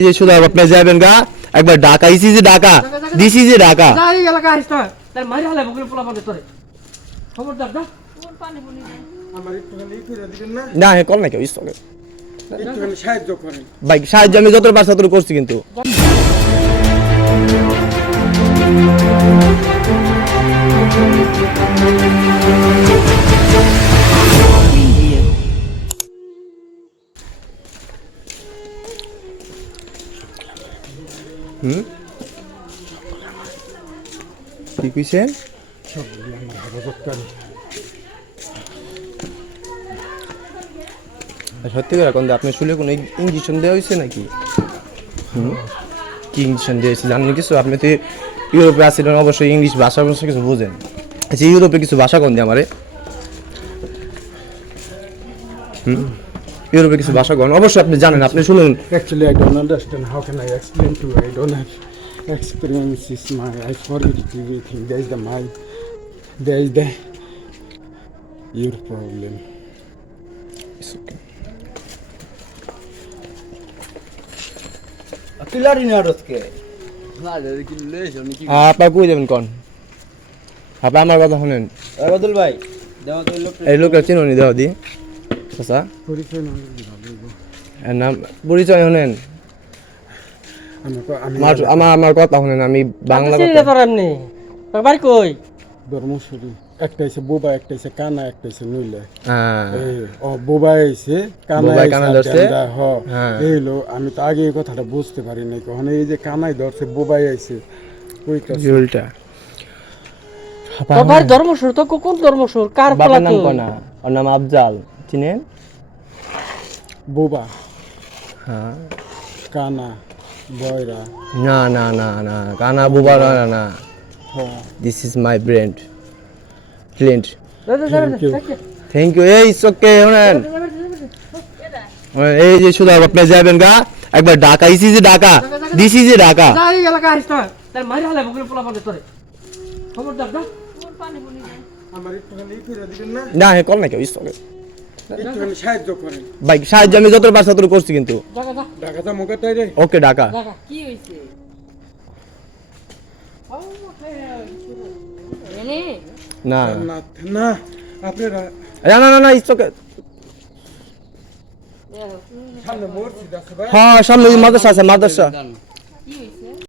যে শুধু আপনি যাবেন গা একবার ঢাকা ইসিজি ঢাকা ডিসিজি ঢাকা যাই এলাকা আসতো তার মারি হলে বগুলো পোলা পাবে তোরে খবরদার দা কোন পানি বলি না আমার একটুখানি করে দিবেন না না হে কল না কেউ ইসকে একটুখানি সাহায্য করেন ভাই সাহায্য আমি যত পারছি তত করছি কিন্তু কি কইছেন সবগুলো আমার হেফাজতকারী সত্যি করে এখন আপনি শুলে কোনো ইঞ্জেকশন দেওয়া হয়েছে নাকি কি ইঞ্জেকশন দিয়েছে জানেন কিছু আপনি তো ইউরোপে আসছিলেন অবশ্যই ইংলিশ ভাষা কিছু বুঝেন আচ্ছা ইউরোপে কিছু ভাষা কোন দিয়ে আমারে ইউরোপে কিছু ভাষা কোন অবশ্যই আপনি জানেন আপনি শুনুন Actually, I don't understand. How can I explain to you? I don't have experience. Is my I forget everything. There is the your problem. Pilari na rotke. আপনি কই যাবেন কোন আপনি আমার কথা শুনেন Abdul bhai, দেওয়া তো লোক এই লোকটা চিনুনি দাও দি আচ্ছা পরিচয় না হলে ভালো। এর নাম পরিচয় শুনেন আমার কথা শুনেন আমি বাংলা চিনি না কথা তোর এমনি তোর বাড়ি কই ধর্মশরী একটা হইছে বোবা একটা হইছে কানা একটা হইছে নইলে হ্যাঁ বোবা হইছে বোবাই কানা ধরছে? হ্যাঁ। এই হলো আমি তো আগে এই কথাটা বুঝতে পারি নাই কখন এই যে কানাই ধরছে বোবাই আইছে কইতাছে উল্টা তোর বাড়ি ধর্মসুর তো কোন ধর্মসুর কার পোলা বাবার নাম তুই? কোনা ওর নাম আফজাল চিনেন বোবা হ্যাঁ কানা বয়রা না না না না কানা বুবা না না হ্যাঁ this is my brand flint দে, দে, দে, দে, Thank you. দে, দে। থ্যাংক ইউ এই ওকে শুনেন এই যে শুধু আপনি যাবেন গা একবার ঢাকা ইসিজি ঢাকা ডিসিজি ঢাকা যাই এলাকা আসতো তার মারি হলে বগুলো পোলা পাবে তোরে খবরদার দা কোন পানি বলি না আমার একটুখানি করে দিবেন না না হে কল না কেউ ইসকে একটুখানি সাহায্য করেন ভাই সাহায্য আমি যত পারছি তত করছি কিন্তু জায়গা দা ঢাকাটা মুখে তাই রে ওকে ঢাকা জায়গা কি হইছে এনে না না না আপনারা না না না না ইসকে সামনে মরছি দেখো ভাই হ্যাঁ সামনে মাদ্রাসা আছে মাদ্রাসা কি হইছে